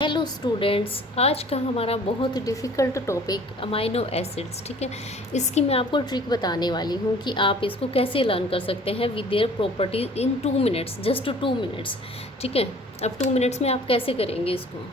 Hello students, आज का हमारा बहुत डिफ़िकल्ट टॉपिक अमाइनो एसिड्स। ठीक है, इसकी मैं आपको ट्रिक बताने वाली हूँ कि आप इसको कैसे लर्न कर सकते हैं with their properties in 2 minutes, just 2 minutes. ठीक है, अब 2 मिनट्स में आप कैसे करेंगे इसको।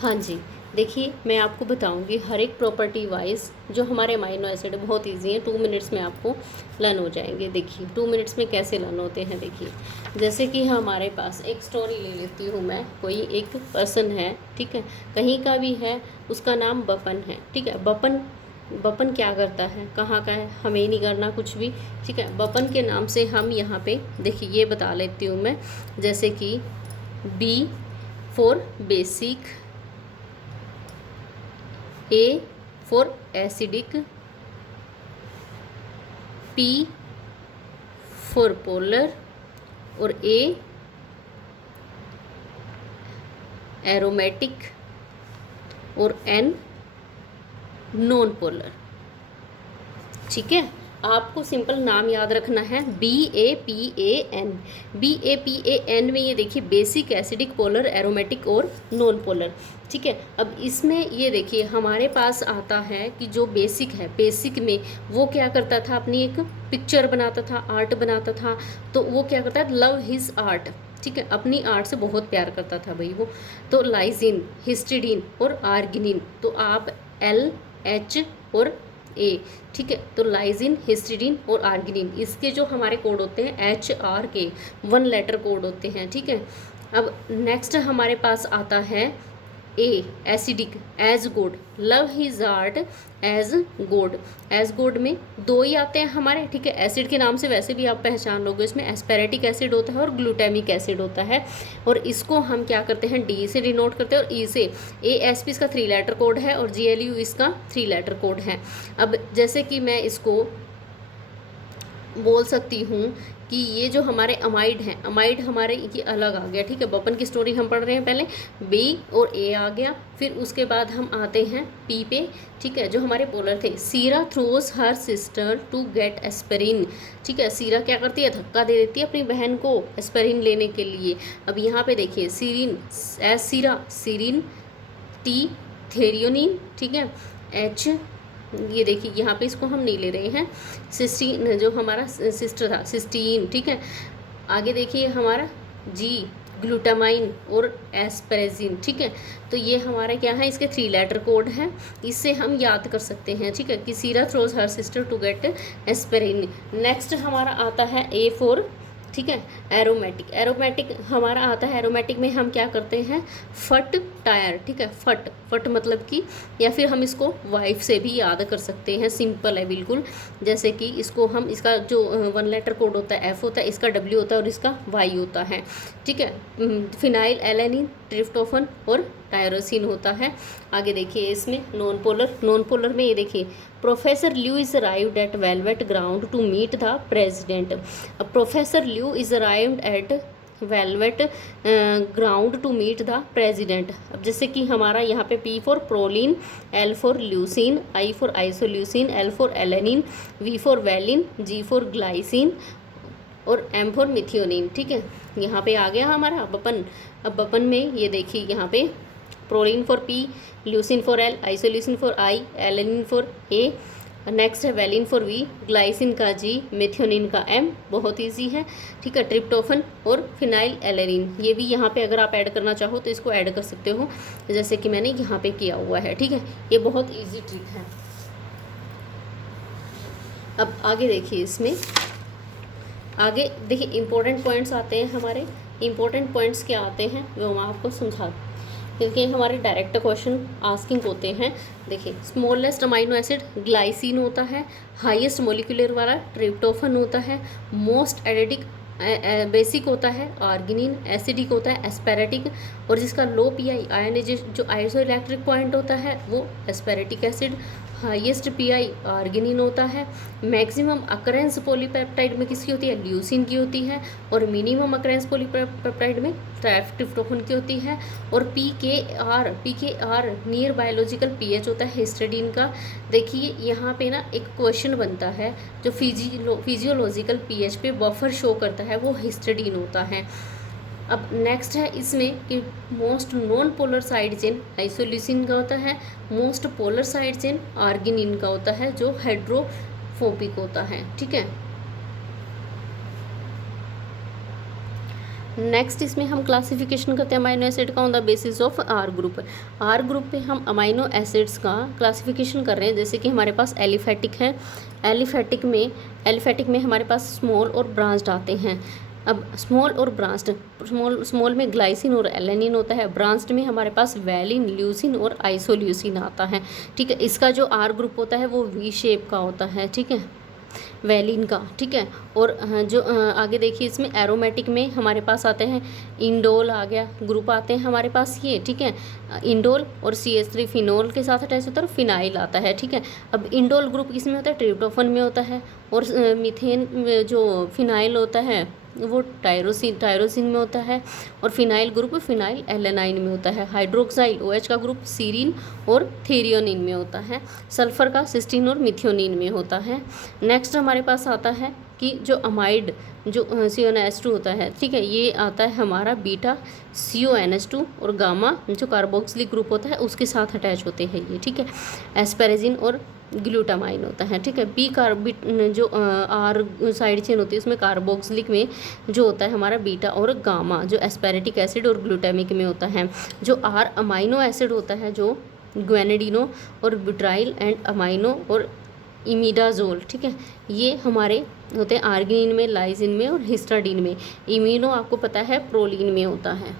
हाँ जी, देखिए मैं आपको बताऊंगी हर एक प्रॉपर्टी वाइज जो हमारे अमाइनो एसिड बहुत इजी है, 2 मिनट्स में आपको लर्न हो जाएंगे। देखिए 2 मिनट्स में कैसे लर्न होते हैं। देखिए जैसे कि हमारे पास एक स्टोरी ले लेती हूँ मैं, कोई एक पर्सन है, ठीक है, कहीं का भी है, उसका नाम बपन है। ठीक है, बपन बपन क्या करता है, कहाँ का है, हमें नहीं करना कुछ भी। ठीक है, बपन के नाम से हम यहाँ पे देखिए ये बता लेती हूँ मैं, जैसे कि B for basic, A for acidic, P for polar और ए एरोमेटिक और एन नॉन पोलर। ठीक है, आपको सिंपल नाम याद रखना है, BAPAN। BAPAN में ये देखिए बेसिक, एसिडिक, पोलर, एरोमेटिक और नॉन पोलर। ठीक है, अब इसमें ये देखिए हमारे पास आता है कि जो बेसिक है, बेसिक में वो क्या करता था, अपनी एक पिक्चर बनाता था, आर्ट बनाता था। तो वो क्या करता है, लव हिज आर्ट। ठीक है, अपनी आर्ट से बहुत प्यार करता था भाई वो। तो लाइसिन, हिस्टिडीन और आर्गिनिन, तो आप LH और ए। ठीक है, तो लाइसिन, हिस्टिडीन और आर्गिनिन, इसके जो हमारे कोड होते हैं HRK, 1 लेटर कोड होते हैं। ठीक है, अब नेक्स्ट हमारे पास आता है ए एसिडिक, एज गोड, लव हिज आर्ट एज गोड। एज गोड में 2 ही आते हैं हमारे। ठीक है, एसिड के नाम से वैसे भी आप पहचान लोगे, इसमें एस्पेरेटिक एसिड होता है और ग्लूटामिक एसिड होता है। और इसको हम क्या करते हैं, D से डिनोट करते हैं और E से। ASP इसका 3 लेटर कोड है और GLU इसका 3 लेटर कोड है। अब जैसे कि मैं इसको बोल सकती हूँ कि ये जो हमारे अमाइड हैं, अमाइड हमारे ये अलग आ गया। ठीक है, बपन की स्टोरी हम पढ़ रहे हैं, पहले B और A आ गया, फिर उसके बाद हम आते हैं P पे। ठीक है, जो हमारे पोलर थे, Sira throws her sister to get aspirin. ठीक है, सीरा क्या करती है, धक्का दे देती है अपनी बहन को एस्पेरिन लेने के लिए। अब यहाँ पे देखिए सीरिन, एस सीरा, सीरिन, T थेरियोनिन। ठीक है, H, ये देखिए यहाँ पे इसको हम नहीं ले रहे हैं, सिस्टीन जो हमारा सिस्टर था, सिस्टीन। ठीक है, आगे देखिए हमारा G ग्लूटामाइन और एस्पेरेजिन। ठीक है, तो ये हमारा क्या है, इसके 3 लेटर कोड हैं, इससे हम याद कर सकते हैं। ठीक है, कि Sira throws her sister to get aspirin. Next हमारा आता है A फॉर, ठीक है, एरोमेटिक। एरोमेटिक हमारा आता है, एरोमेटिक में हम क्या करते हैं, फट टायर। ठीक है, फट, फट मतलब कि, या फिर हम इसको वाइफ से भी याद कर सकते हैं, सिंपल है बिल्कुल। जैसे कि इसको हम, इसका जो 1 लेटर कोड होता है F होता है, इसका W होता है और इसका Y होता है। ठीक है, फिनाइल एलेनिन, ट्रिप्टोफन और टायरोसिन होता है। आगे देखिए इसमें नॉन पोलर, नॉन पोलर में ये देखिए professor Liu is arrived at velvet ground to meet the president. अब professor Liu is arrived at velvet ground to meet the president. अब जैसे कि हमारा यहाँ पे P for proline, L for leucine, I for isoleucine, L for alanine, V for valine, G for glycine और M for methionine. ठीक है, यहाँ पे आ गया हमारा बपन। अब बपन में ये देखिए यहाँ पे proline for P, leucine for L, isoleucine for I, alanine for A, next है वैलिन फॉर V, ग्लाइसिन का G, मिथियोनिन का M। बहुत इजी है। ठीक है, ट्रिप्टोफन और फिनाइल एलेनिन, ये भी यहाँ पे अगर आप ऐड करना चाहो तो इसको ऐड कर सकते हो, जैसे कि मैंने यहाँ पे किया हुआ है। ठीक है, ये बहुत इजी ट्रिक है। अब आगे देखिए, इसमें आगे देखिए इंपॉर्टेंट पॉइंट्स आते हैं हमारे। इंपॉर्टेंट पॉइंट्स क्या आते हैं वो मैं आपको समझा, क्योंकि हमारे डायरेक्ट क्वेश्चन आस्किंग होते हैं। देखिए स्मॉलेस्ट अमाइनो एसिड ग्लाइसिन होता है, हाईएस्ट मोलिकुलर वाला ट्रिप्टोफन होता है, मोस्ट एडिटिक बेसिक होता है आर्गिनिन, एसिडिक होता है एस्पेरेटिक, और जिसका लो PI आयनाइजेशन जो आइसो इलेक्ट्रिक पॉइंट होता है वो aspartic acid, highest PI arginine होता है। मैक्सिमम अकरेंस पॉलीपेप्टाइड में किसकी होती है, ल्यूसिन की होती है, और मिनिमम अकरेंस पॉलीपेप्टाइड में ट्रिप्टोफन की होती है। और PKR नियर बायोलॉजिकल pH होता है हिस्टिडीन का। देखिए यहाँ पे ना एक क्वेश्चन बनता है, जो फिजियोलॉजिकल pH पे बफर शो करता है वो हिस्टिडीन होता है। अब नेक्स्ट है इसमें कि most non polar side chain isoleucine का होता है, most polar side chain arginine का होता है जो हाइड्रोफोबिक होता है। ठीक है, नेक्स्ट इसमें हम क्लासिफिकेशन करते हैं अमाइनो एसिड का on the basis of R group. R group पे हम अमाइनो एसिड्स का क्लासिफिकेशन कर रहे हैं। जैसे कि हमारे पास एलिफेटिक है, एलिफेटिक में हमारे पास स्मॉल और ब्रांच्ड आते हैं। अब स्मॉल और ब्रांच्ड, स्मॉल में ग्लाइसिन और एलेनिन होता है, ब्रांच्ड में हमारे पास वैलिन, ल्यूसिन और आइसोल्यूसिन आता है। ठीक है, इसका जो आर ग्रुप होता है वो वी शेप का होता है। ठीक है, वैलिन का। ठीक है, और जो आगे देखिए इसमें एरोमेटिक में हमारे पास आते हैं इंडोल आ गया, ग्रुप आते हैं हमारे पास ये। ठीक है, इंडोल और CH3 फिनोल के साथ अटैच होता है और फिनाइल आता है। ठीक है, अब इंडोल ग्रुप किस में होता है, ट्रिप्टोफन में होता है, और मीथेन जो फिनाइल होता है वो टायरोसिन में होता है, और फिनाइल ग्रुप फिनाइल एलेनाइन में होता है। हाइड्रोक्साइल OH का ग्रुप सीरीन और थेरियोनिन में होता है। सल्फर का सिस्टीन और मिथियोनिन में होता है। नेक्स्ट हमारे पास आता है कि जो अमाइड जो CONH2 होता है। ठीक है, ये आता है हमारा बीटा CONH2, और गामा जो कार्बोक्सिलिक ग्रुप होता है उसके साथ अटैच होते हैं ये। ठीक है, एस्पेरेजिन और ग्लूटामाइन होता है। ठीक है, बी कार्बिट जो आर साइड चेन होती है उसमें कार्बोक्सिलिक में जो होता है हमारा बीटा और गामा जो एस्पेरेटिक एसिड और ग्लूटामिक में होता है। जो आर अमाइनो एसिड होता है जो ग्वेनेडिनो और ब्यूटाइल एंड अमाइनो और इमिडाजोल। ठीक है, ये हमारे होते हैं आर्गिनिन में, लाइसिन में और हिस्टाडीन में। इम्यूनो आपको पता है प्रोलीन में होता है।